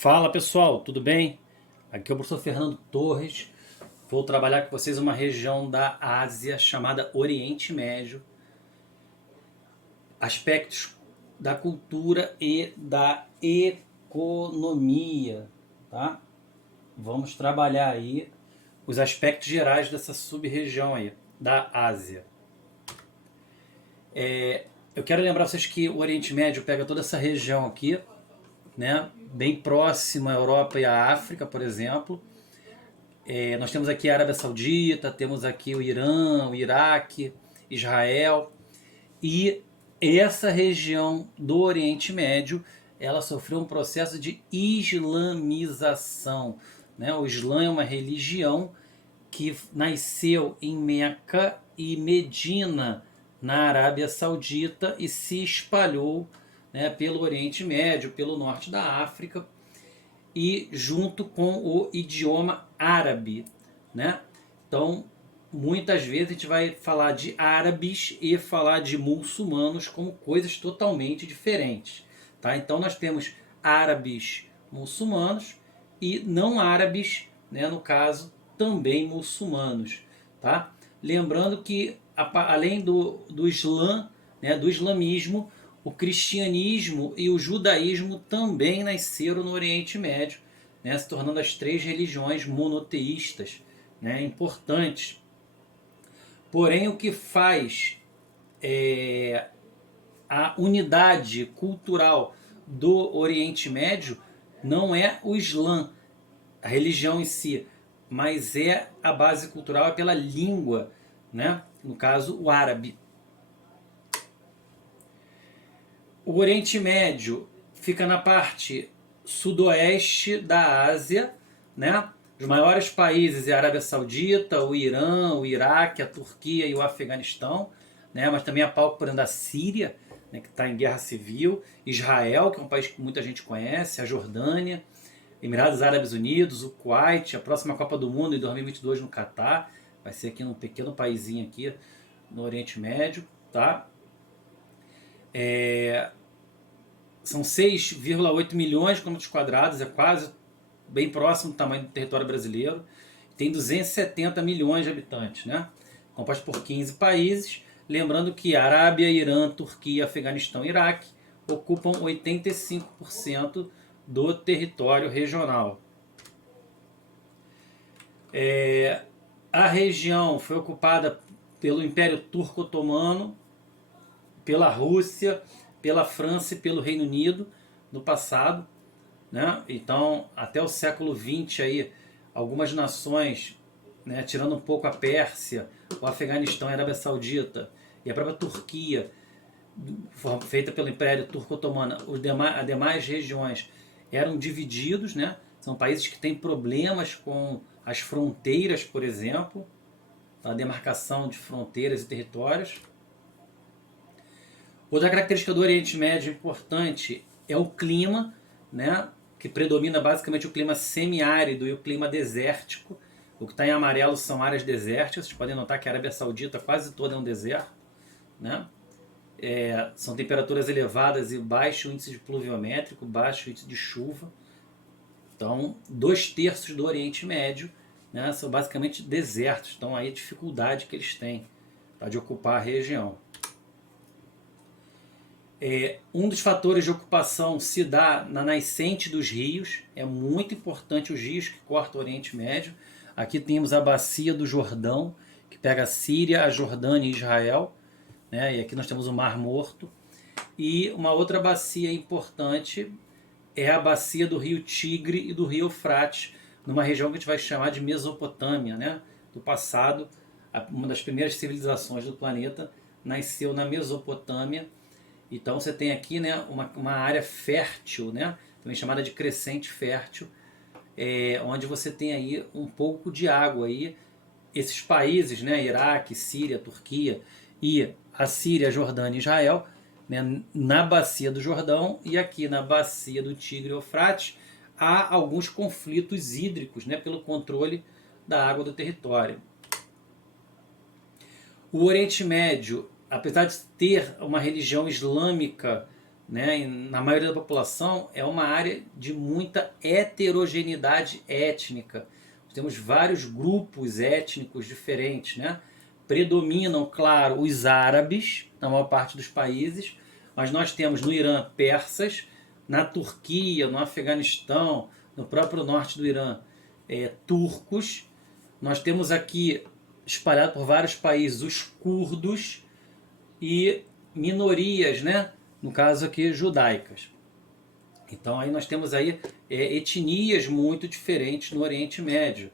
Fala pessoal, tudo bem? Aqui é o professor Fernando Torres. Vou trabalhar com vocês uma região da Ásia chamada Oriente Médio, aspectos da cultura e da economia, tá? Vamos trabalhar aí os aspectos gerais dessa sub-região aí da Ásia. Eu quero lembrar vocês que o Oriente Médio pega toda essa região aqui, né? Bem próxima à Europa e à África, por exemplo. Nós temos aqui a Arábia Saudita, temos aqui o Irã, o Iraque, Israel. E essa região do Oriente Médio, ela sofreu um processo de islamização, né? O Islã é uma religião que nasceu em Meca e Medina, na Arábia Saudita, e se espalhou, né, pelo Oriente Médio, pelo norte da África, e junto com o idioma árabe, né? Então, muitas vezes a gente vai falar de árabes e falar de muçulmanos como coisas totalmente diferentes, tá? Então nós temos árabes muçulmanos e não árabes, né, no caso, também muçulmanos, tá? Lembrando que além do Islã, né, do islamismo, o cristianismo e o judaísmo também nasceram no Oriente Médio, né, se tornando as três religiões monoteístas, né, importantes. Porém, o que faz a unidade cultural do Oriente Médio não é o Islã, a religião em si, mas é a base cultural é pela língua, né? No caso, o árabe. O Oriente Médio fica na parte sudoeste da Ásia, né? Os maiores países é a Arábia Saudita, o Irã, o Iraque, a Turquia e o Afeganistão, né? Mas também a palco, por exemplo, da Síria, né, que está em guerra civil, Israel, que é um país que muita gente conhece, a Jordânia, Emirados Árabes Unidos, o Kuwait, a próxima Copa do Mundo em 2022 no Catar, vai ser aqui num pequeno paizinho aqui no Oriente Médio, tá? São 6,8 milhões de quilômetros quadrados, é quase bem próximo do tamanho do território brasileiro. Tem 270 milhões de habitantes, né? Composto por 15 países. Lembrando que Arábia, Irã, Turquia, Afeganistão e Iraque ocupam 85% do território regional. A região foi ocupada pelo Império Turco Otomano, pela Rússia, pela França e pelo Reino Unido no passado, né? Então, até o século XX, aí, algumas nações, né, tirando um pouco a Pérsia, o Afeganistão e a Arábia Saudita, e a própria Turquia, feita pelo Império Turco Otomano, as demais regiões eram divididos, né? São países que têm problemas com as fronteiras, por exemplo, a demarcação de fronteiras e territórios. Outra característica do Oriente Médio importante é o clima, né, que predomina basicamente o clima semiárido e o clima desértico. O que está em amarelo são áreas desérticas. Vocês podem notar que a Arábia Saudita quase toda é um deserto, né? São temperaturas elevadas e baixo índice de pluviométrico, baixo índice de chuva. Então, 2/3 do Oriente Médio, né, são basicamente desertos. Então, aí a dificuldade que eles têm, tá, de ocupar a região. Um dos fatores de ocupação se dá na nascente dos rios. É muito importante os rios que cortam o Oriente Médio. Aqui temos a bacia do Jordão, que pega a Síria, a Jordânia e Israel, né? E aqui nós temos o Mar Morto. E uma outra bacia importante é a bacia do rio Tigre e do rio Eufrates, numa região que a gente vai chamar de Mesopotâmia, né? Do passado, uma das primeiras civilizações do planeta nasceu na Mesopotâmia. Então você tem aqui, né, uma área fértil, né, também chamada de crescente fértil, onde você tem aí um pouco de água. Aí, esses países, né, Iraque, Síria, Turquia e a Síria, Jordânia e Israel, né, na bacia do Jordão e aqui na bacia do Tigre e Eufrates, há alguns conflitos hídricos, né, pelo controle da água do território. O Oriente Médio, apesar de ter uma religião islâmica né, na maioria da população, é uma área de muita heterogeneidade étnica. Temos vários grupos étnicos diferentes, né? Predominam, claro, os árabes na maior parte dos países, mas nós temos no Irã persas, na Turquia, no Afeganistão, no próprio norte do Irã, turcos. Nós temos aqui, espalhado por vários países, os curdos e minorias, né? No caso aqui, judaicas. Então aí nós temos aí etnias muito diferentes no Oriente Médio.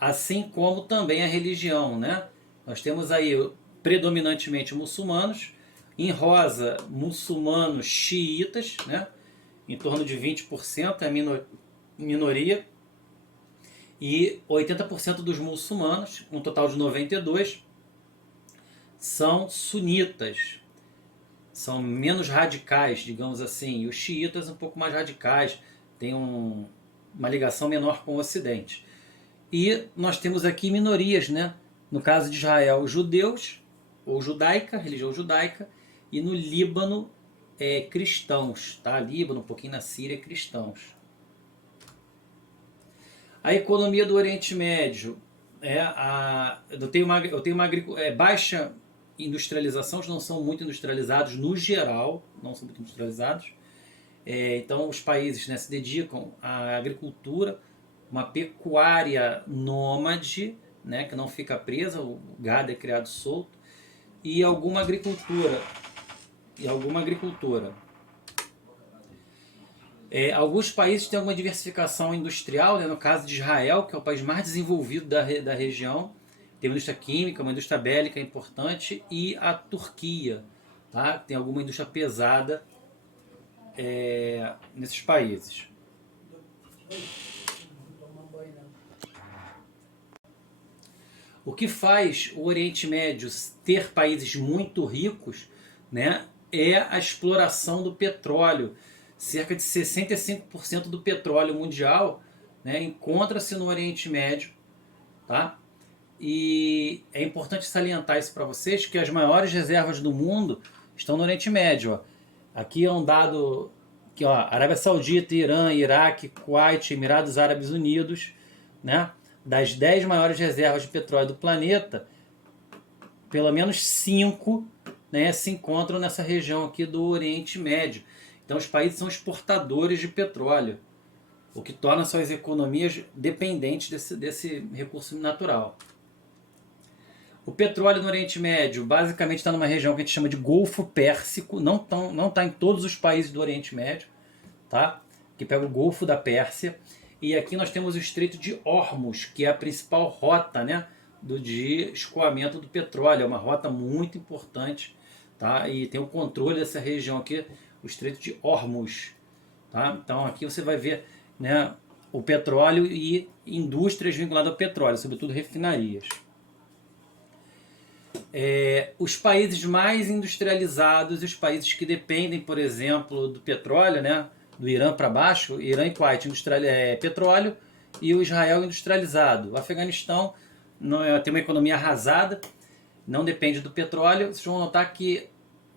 Assim como também a religião, né? Nós temos aí predominantemente muçulmanos, em rosa muçulmanos xiitas, né? Em torno de 20% é a minoria, e 80% dos muçulmanos, um total de 92%, são sunitas, são menos radicais, digamos assim, e os xiitas um pouco mais radicais, têm uma ligação menor com o Ocidente. E nós temos aqui minorias, né? No caso de Israel, judeus, ou judaica, religião judaica, e no Líbano, cristãos, tá? Líbano, um pouquinho na Síria, cristãos. A economia do Oriente Médio, eu tenho uma baixa industrialização, eles não são muito industrializados no geral, não são muito industrializados. Então os países, né, se dedicam à agricultura, uma pecuária nômade, né, que não fica presa, o gado é criado solto, e alguma agricultura. Alguns países têm alguma diversificação industrial, né, no caso de Israel, que é o país mais desenvolvido da região, tem uma indústria química, uma indústria bélica importante, e a Turquia, tá? Tem alguma indústria pesada nesses países. O que faz o Oriente Médio ter países muito ricos, né, é a exploração do petróleo. Cerca de 65% do petróleo mundial, né, encontra-se no Oriente Médio. Tá? E é importante salientar isso para vocês, que as maiores reservas do mundo estão no Oriente Médio. Ó. Aqui é um dado que, ó, Arábia Saudita, Irã, Iraque, Kuwait, Emirados Árabes Unidos, né? Das 10 maiores reservas de petróleo do planeta, pelo menos 5, né, se encontram nessa região aqui do Oriente Médio. Então os países são exportadores de petróleo, o que torna suas economias dependentes desse recurso natural. O petróleo no Oriente Médio basicamente está numa região que a gente chama de Golfo Pérsico, não está em todos os países do Oriente Médio, tá? Que pega o Golfo da Pérsia. E aqui nós temos o Estreito de Hormuz, que é a principal rota, né, de escoamento do petróleo. É uma rota muito importante, tá? E tem o controle dessa região aqui, o Estreito de Hormuz. Tá? Então aqui você vai ver, né, o petróleo e indústrias vinculadas ao petróleo, sobretudo refinarias. Os países mais industrializados, os países que dependem, por exemplo, do petróleo, né, do Irã para baixo, Irã e Kuwait, petróleo, e o Israel industrializado. O Afeganistão tem uma economia arrasada, não depende do petróleo. Vocês vão notar que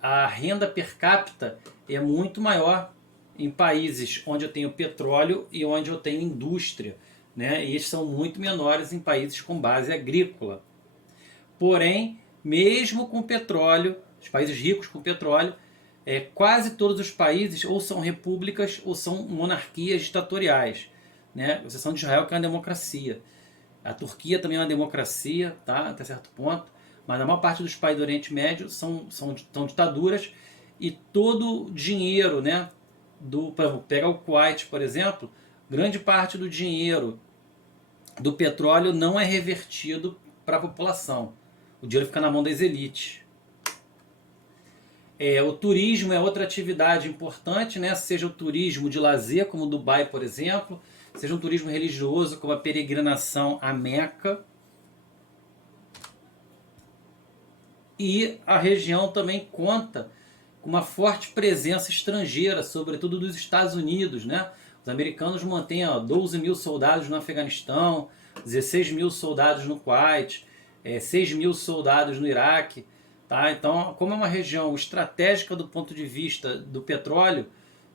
a renda per capita é muito maior em países onde eu tenho petróleo e onde eu tenho indústria, né? E eles são muito menores em países com base agrícola. Porém, mesmo com petróleo, os países ricos com petróleo, quase todos os países ou são repúblicas ou são monarquias ditatoriais, né? Com exceção de Israel, que é uma democracia. A Turquia também é uma democracia, tá? Até certo ponto, mas a maior parte dos países do Oriente Médio são ditaduras, e todo o dinheiro, né, pegar o Kuwait, por exemplo, grande parte do dinheiro do petróleo não é revertido para a população. O dinheiro fica na mão das elites. O turismo é outra atividade importante, né? Seja o turismo de lazer, como Dubai, por exemplo, seja um turismo religioso, como a peregrinação a Meca. E a região também conta com uma forte presença estrangeira, sobretudo dos Estados Unidos, né? Os americanos mantêm 12 mil soldados no Afeganistão, 16 mil soldados no Kuwait, 6 mil soldados no Iraque. Tá? Então, como é uma região estratégica do ponto de vista do petróleo,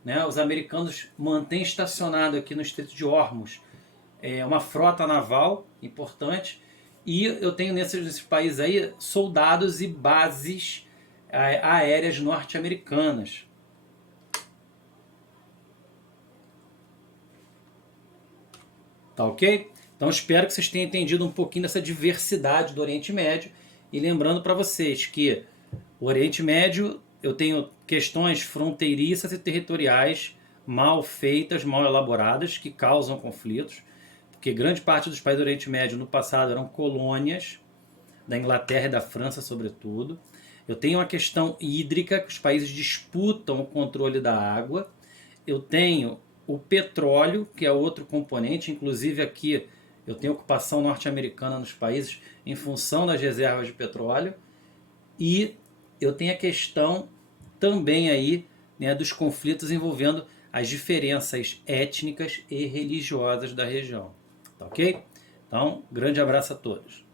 né, os americanos mantêm estacionado aqui no Estreito de Hormuz uma frota naval importante, e eu tenho nesses países aí soldados e bases aéreas norte-americanas. Tá ok? Então espero que vocês tenham entendido um pouquinho dessa diversidade do Oriente Médio, e lembrando para vocês que o Oriente Médio, eu tenho questões fronteiriças e territoriais mal feitas, mal elaboradas, que causam conflitos, porque grande parte dos países do Oriente Médio no passado eram colônias da Inglaterra e da França, sobretudo. Eu tenho a questão hídrica, que os países disputam o controle da água. Eu tenho o petróleo, que é outro componente, inclusive aqui eu tenho ocupação norte-americana nos países em função das reservas de petróleo. E eu tenho a questão também aí, né, dos conflitos envolvendo as diferenças étnicas e religiosas da região. Tá ok? Então, grande abraço a todos.